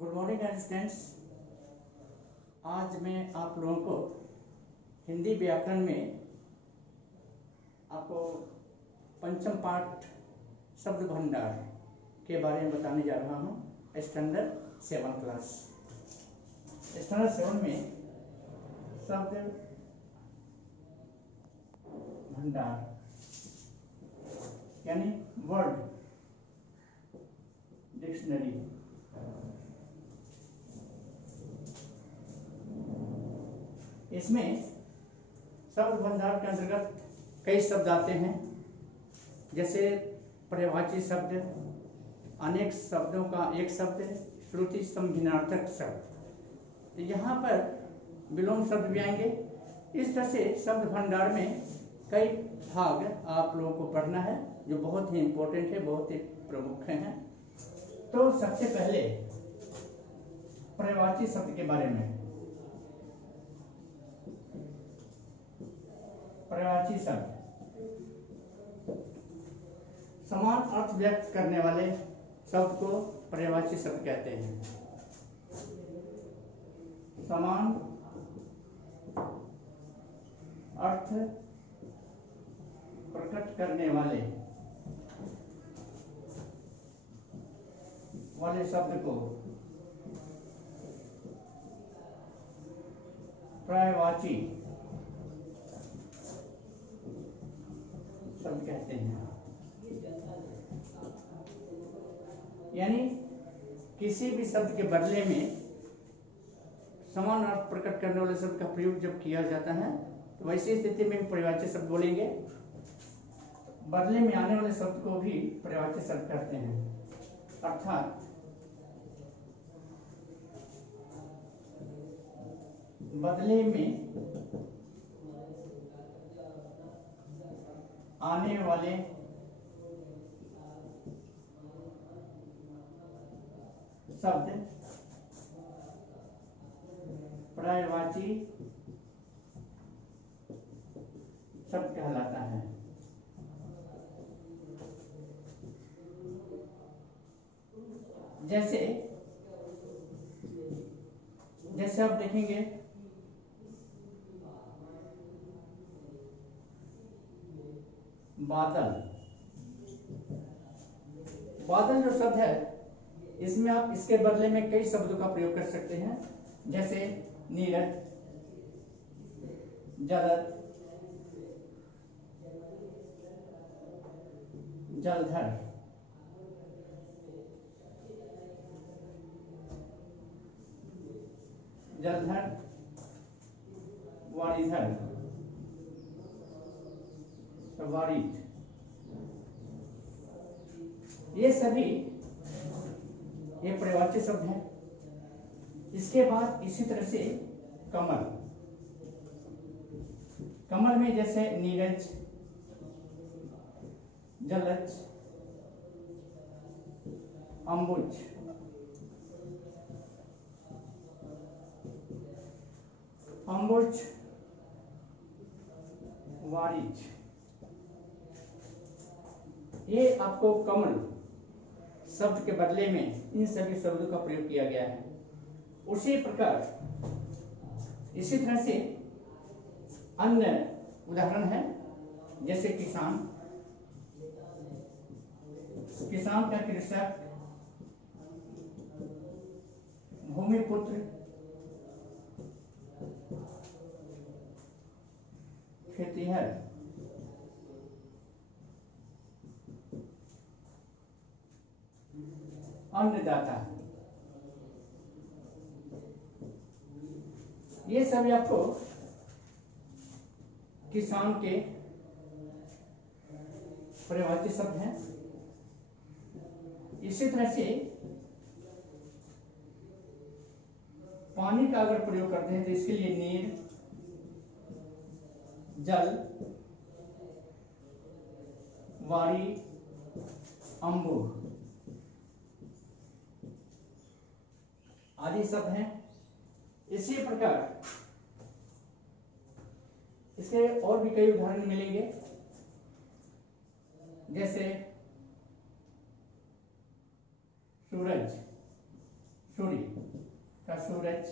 Good morning students. आज मैं आप लोगों को हिंदी व्याकरण में आपको पंचम पाठ शब्द भंडार के बारे में बताने जा रहा हूँ। स्टैंडर्ड 7 क्लास स्टैंडर्ड 7 में शब्द भंडार यानी वर्ड डिक्शनरी। इसमें शब्द भंडार के अंतर्गत कई शब्द आते हैं, जैसे पर्यायवाची शब्द, अनेक शब्दों का एक शब्द, श्रुति संभिन्नार्थक शब्द। यहाँ पर विलोम शब्द भी आएंगे। इस तरह से शब्द भंडार में कई भाग आप लोगों को पढ़ना है, जो बहुत ही इम्पोर्टेंट है, बहुत ही प्रमुख हैं। तो सबसे पहले पर्यायवाची शब्द के बारे में। पर्यायवाची शब्द समान अर्थ व्यक्त करने वाले शब्द को पर्यायवाची शब्द कहते हैं। समान अर्थ प्रकट करने वाले शब्द को पर्यायवाची शब्द कहते हैं। यानी किसी भी शब्द के बदले में समान अर्थ प्रकट करने वाले शब्द का प्रयोग जब किया जाता है, तो वैसी स्थिति में पर्यायवाची शब्द बोलेंगे। बदले में आने वाले शब्द को भी पर्यायवाची शब्द कहते हैं। अर्थात बदले में आने वाले शब्द पर्यायवाची शब्द कहलाता है। जैसे आप देखेंगे बादल। बादल जो शब्द है, इसमें आप इसके बदले में कई शब्दों का प्रयोग कर सकते हैं, जैसे नीरज, जलद, जलधर। जलधर, वारिधर, वारिध। ये सभी ये पर्यायवाची शब्द हैं। इसके बाद इसी तरह से कमल। कमल में जैसे नीरज, जलज, अंबुज, अंबुज, वारिज। ये आपको कमल शब्द के बदले में इन सभी शब्दों का प्रयोग किया गया है। उसी प्रकार इसी तरह से अन्य उदाहरण है, जैसे किसान। किसान का कृषक, भूमिपुत्र, खेतिहर, अन्नदाता। ये सभी आपको किसान के पर्यायवाची शब्द हैं। इसी तरह से पानी का अगर प्रयोग करते हैं, तो इसके लिए नीर, जल, वारी, अंबुर आदि शब्द हैं। इसी प्रकार इसके और भी कई उदाहरण मिलेंगे, जैसे सूरज, सूर्य का सूरज,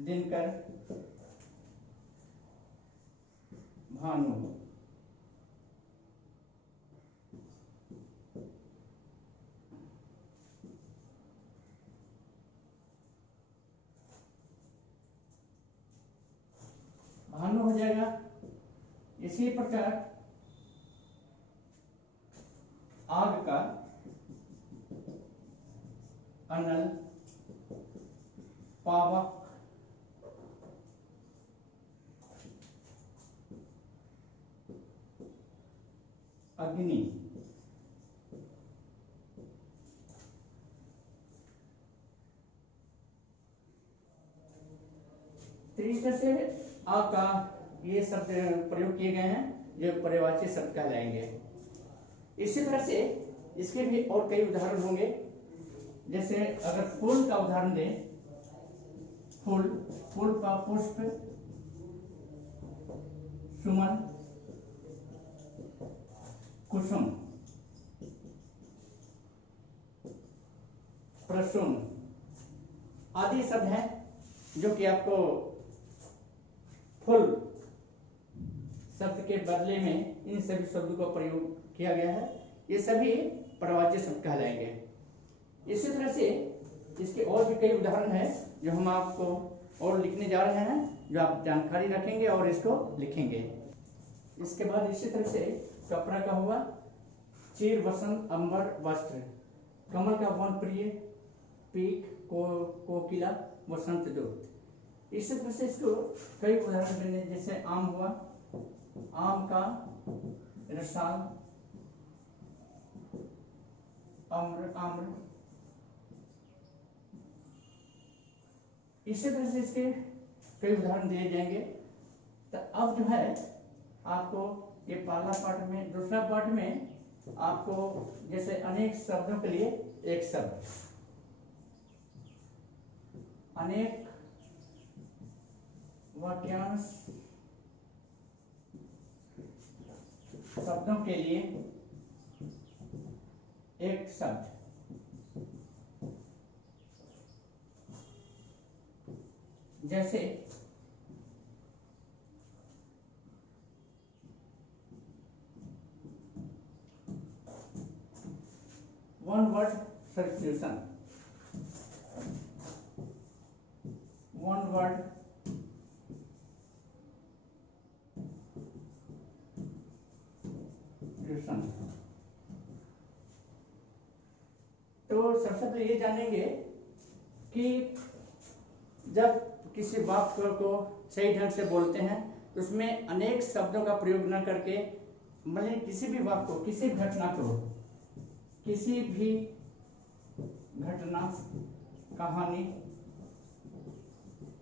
दिनकर, भानु। भानु हो जाएगा। इसी प्रकार आग का अनल, पावक, अग्नि। तो इस तरह से आ का ये शब्द प्रयोग किए गए हैं जो पर्यायवाची शब्द कहलाएंगे। इसी तरह से इसके भी और कई उदाहरण होंगे। जैसे अगर फूल का उदाहरण दें, फूल, फूल का पुष्प, सुमन, कुसुम, प्रसून आदि शब्द हैं जो कि आपको फूल शब्द के बदले में इन सभी शब्दों का प्रयोग किया गया है। ये सभी पर्यायवाची शब्द कहलाएंगे। इसी तरह से इसके और भी कई उदाहरण हैं जो हम आपको और लिखने जा रहे हैं, जो आप जानकारी रखेंगे और इसको लिखेंगे। इसके बाद इसी तरह से कपड़ा का हुआ, चीर, वसंत, अंबर, वस्त्र, कमल का वन प्रिय, पीक, कोकिला, वसंत दूत। इसी तरह से इसको कई उदाहरण देने, जैसे आम हुआ, आम का रसाल, अम्र, आम्र। इसी तरह से इसके कई उदाहरण दिए जाएंगे। तो अब जो है आपको ये पहला पाठ में, दूसरा पाठ में आपको जैसे अनेक शब्दों के लिए एक शब्द, अनेक वाक्यांश शब्दों के लिए एक शब्द, जैसे one word substitution, one word substitution. तो सबसे पहले ये जानेंगे कि जब किसी वाक्य को सही ढंग से बोलते हैं तो उसमें अनेक शब्दों का प्रयोग न करके, मतलब किसी भी वाक्य को, किसी घटना को, किसी भी घटना, कहानी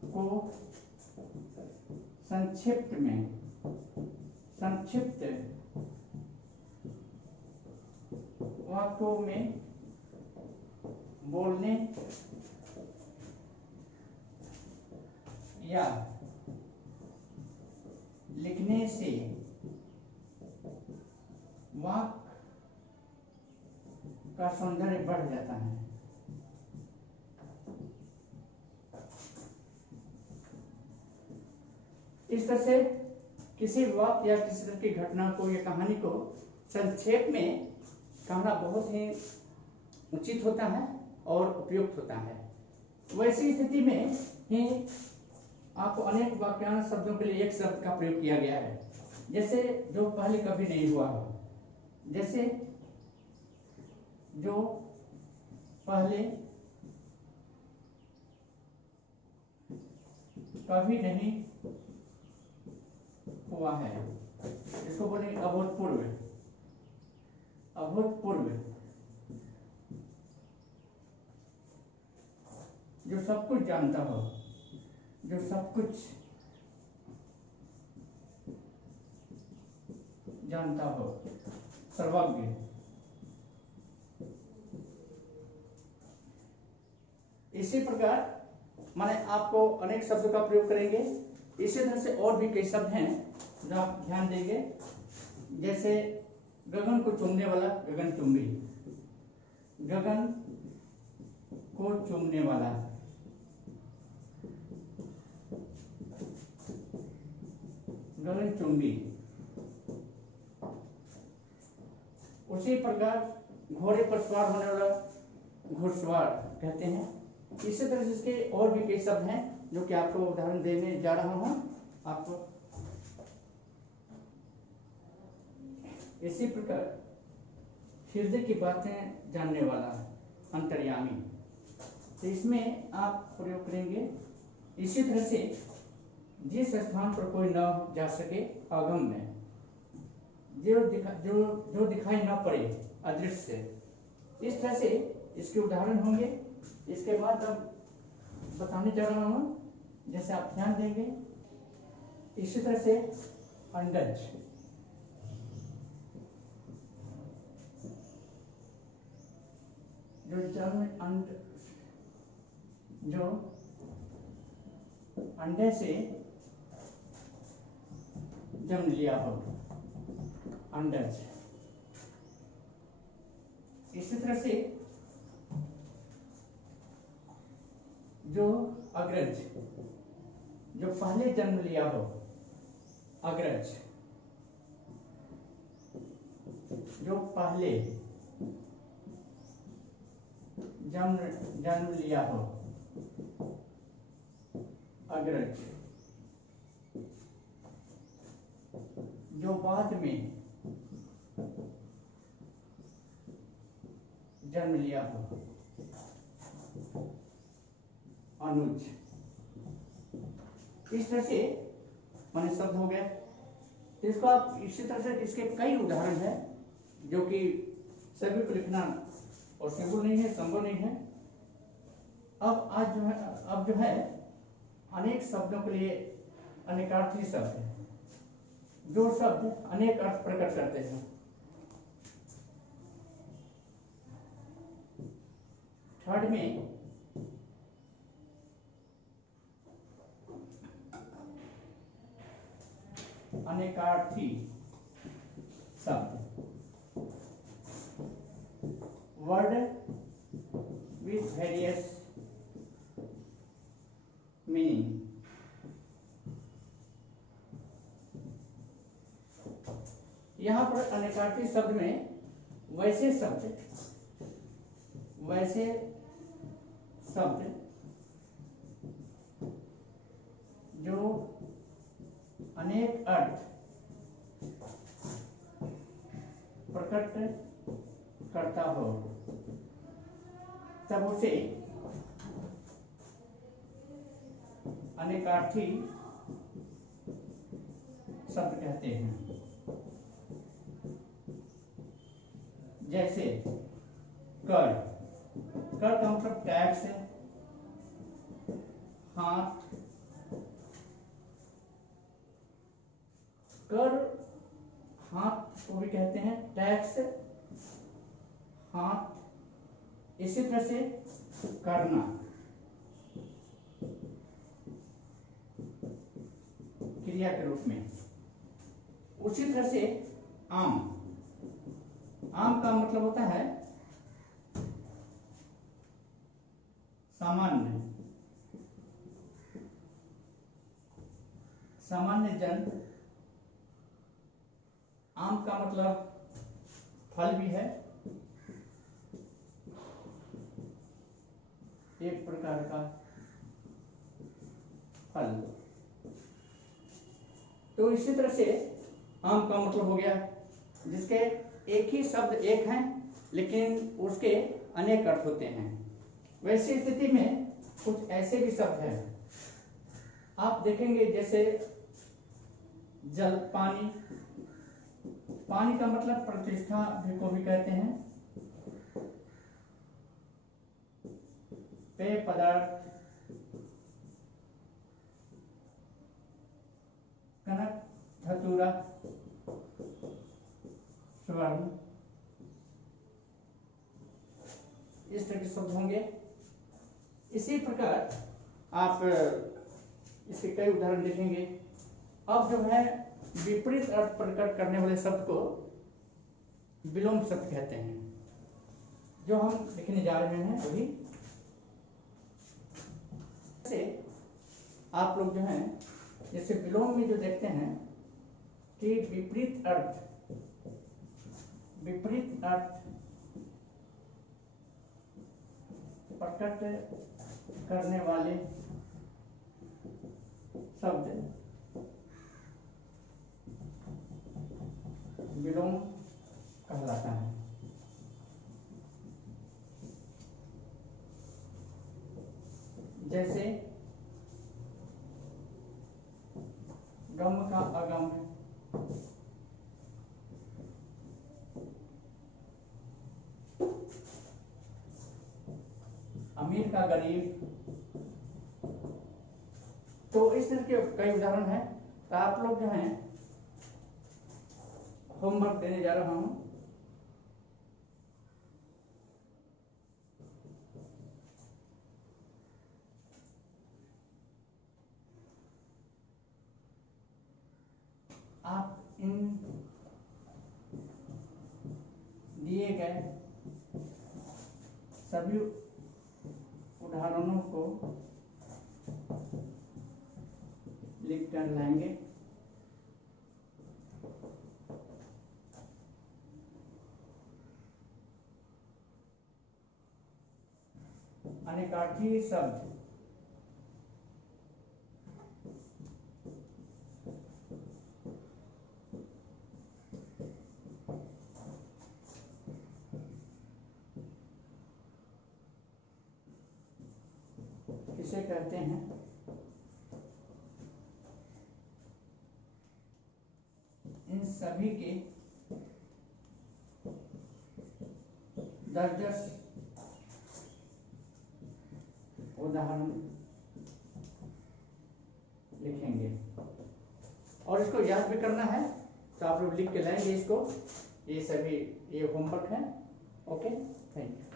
को संक्षिप्त में, संक्षिप्त वाक्यों में बोलने या लिखने से वाक्य का सौंदर्य बढ़ जाता है। इस तरह से किसी वाक्य या किसी तरह की घटना को या कहानी को संक्षेप में कहना बहुत ही उचित होता है और उपयुक्त होता है। वैसी स्थिति में ही आपको अनेक वाक्यांश शब्दों के लिए एक शब्द का प्रयोग किया गया है, जैसे जो पहले कभी नहीं हुआ हो। जैसे जो पहले कभी नहीं हुआ है, इसको बोलेंगे अभूतपूर्व। अभूतपूर्व जो सब कुछ जानता हो, जो सब कुछ जानता हो, सर्वज्ञ। इसी प्रकार माने आपको अनेक शब्दों का प्रयोग करेंगे। इसी तरह से और भी कई शब्द हैं जो आप ध्यान देंगे। जैसे गगन को चूमने वाला गगनचुंबी, गगन को चूमने वाला, गगनचुंबी। उसी प्रकार घोड़े पर सवार होने वाला घुड़सवार कहते हैं। इसी तरह से इसके और भी कई शब्द हैं जो कि आपको उदाहरण देने जा रहा हूं। आपको इसी प्रकार हृदय की बातें जानने वाला अंतर्यामी, तो इसमें आप प्रयोग करेंगे। इसी तरह से जिस स्थान पर कोई न जा सके अगम में, जो दिखाई न पड़े अदृश्य, इस तरह से इसके उदाहरण होंगे। इसके बाद अब बताने जा रहा हूं, जैसे आप ध्यान देंगे। इसी तरह से अंडज, जो अंडे से जन्म लिया हो, अंडज। इसी तरह से जो अग्रज, जो पहले जन्म लिया हो, अग्रज, जो पहले जन्म लिया हो, अग्रज। जो बाद में जन्म लिया हो, अनुज। इस तरह से माने शब्द हो गए। तो इसको आप इसी तरह से इसके कई उदाहरण है जो कि सभी को लिखना और संभव नहीं है। अब जो है अनेक शब्दों के लिए अनेकार्थी शब्द है, जो शब्द अनेक अर्थ प्रकट करते हैं। थर्ड में अनेकार्थी शब्द, वर्ड विथ वेरियस मीनिंग। यहां पर अनेकार्थी शब्द में वैसे शब्द जो अनेक अर्थ प्रकट करता हो, तब उसे अनेकार्थी शब्द कहते हैं। जैसे कर, कर का मतलब टैक्स है, हाथ, कर हाथ को भी कहते हैं, टैक्स हाथ। इसी तरह से करना, क्रिया के रूप में। उसी तरह से आम, आम का मतलब होता है सामान्य जन। आम का मतलब फल भी है, एक प्रकार का फल। तो इसी तरह से आम का मतलब हो गया जिसके एक ही शब्द एक हैं लेकिन उसके अनेक अर्थ होते हैं। वैसी स्थिति में कुछ ऐसे भी शब्द हैं, आप देखेंगे जैसे जल, पानी। पानी का मतलब प्रतिष्ठा को भी कहते हैं। पेय पदार्थ, कनक, धतूरा, स्वर्ण, इस तरह के शब्द होंगे। इसी प्रकार आप इसके कई उदाहरण देखेंगे। अब जो है विपरीत अर्थ प्रकट करने वाले शब्द को विलोम शब्द कहते हैं। जो हम लिखने जा रहे हैं वही जैसे आप लोग जो हैं जैसे विलोम में जो देखते हैं कि विपरीत अर्थ प्रकट करने वाले शब्द विलोम कहलाता है। जैसे गम का अगम, अमीर का गरीब। तो इस तरह के कई उदाहरण हैं। तो आप लोग जो हैं होमवर्क देने जा रहा हूं। आप इन दिए गए सभी उदाहरणों को लिख कर लाएंगे। अनेकार्थी शब्द किसे कहते हैं? इन सभी के दर्जन उदाहरण लिखेंगे और इसको याद भी करना है। तो आप लोग लिख के लाएंगे इसको। ये सभी ये होमवर्क है। Okay, thank you.